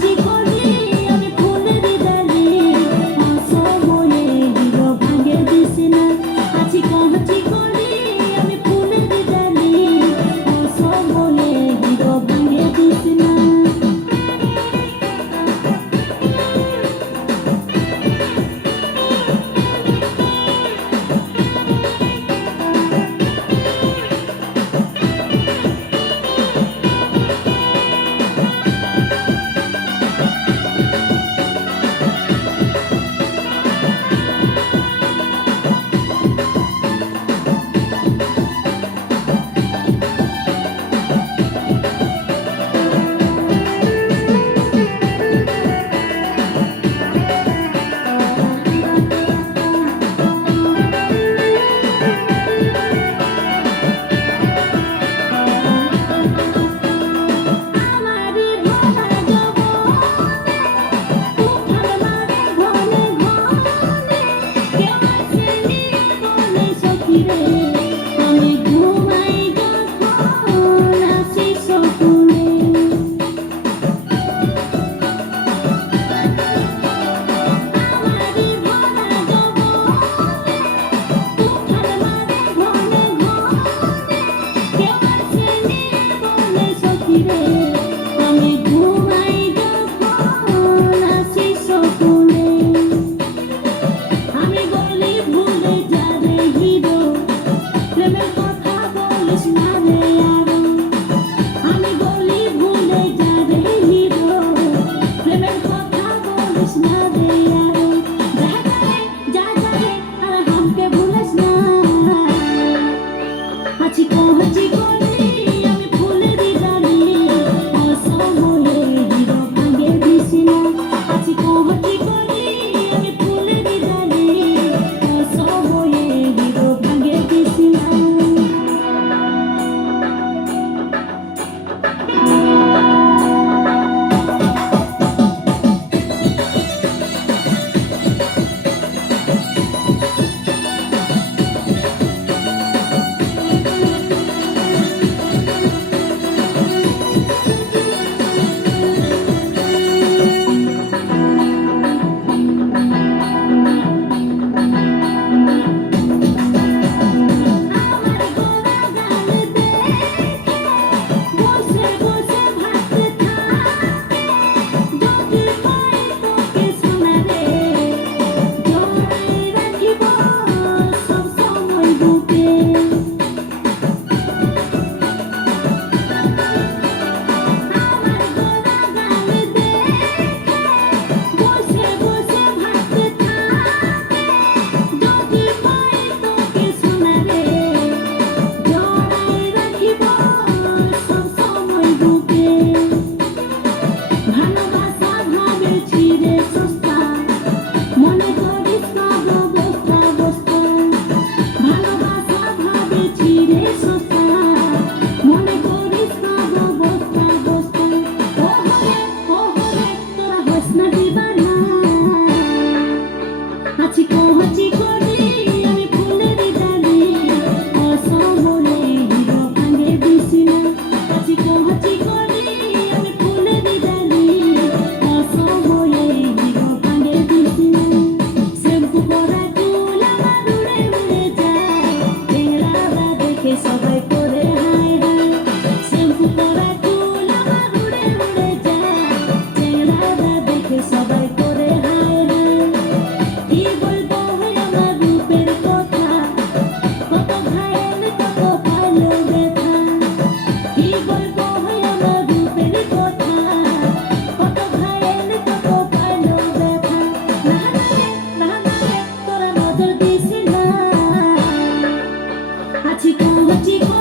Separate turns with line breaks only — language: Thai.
你可。mesma ที่ค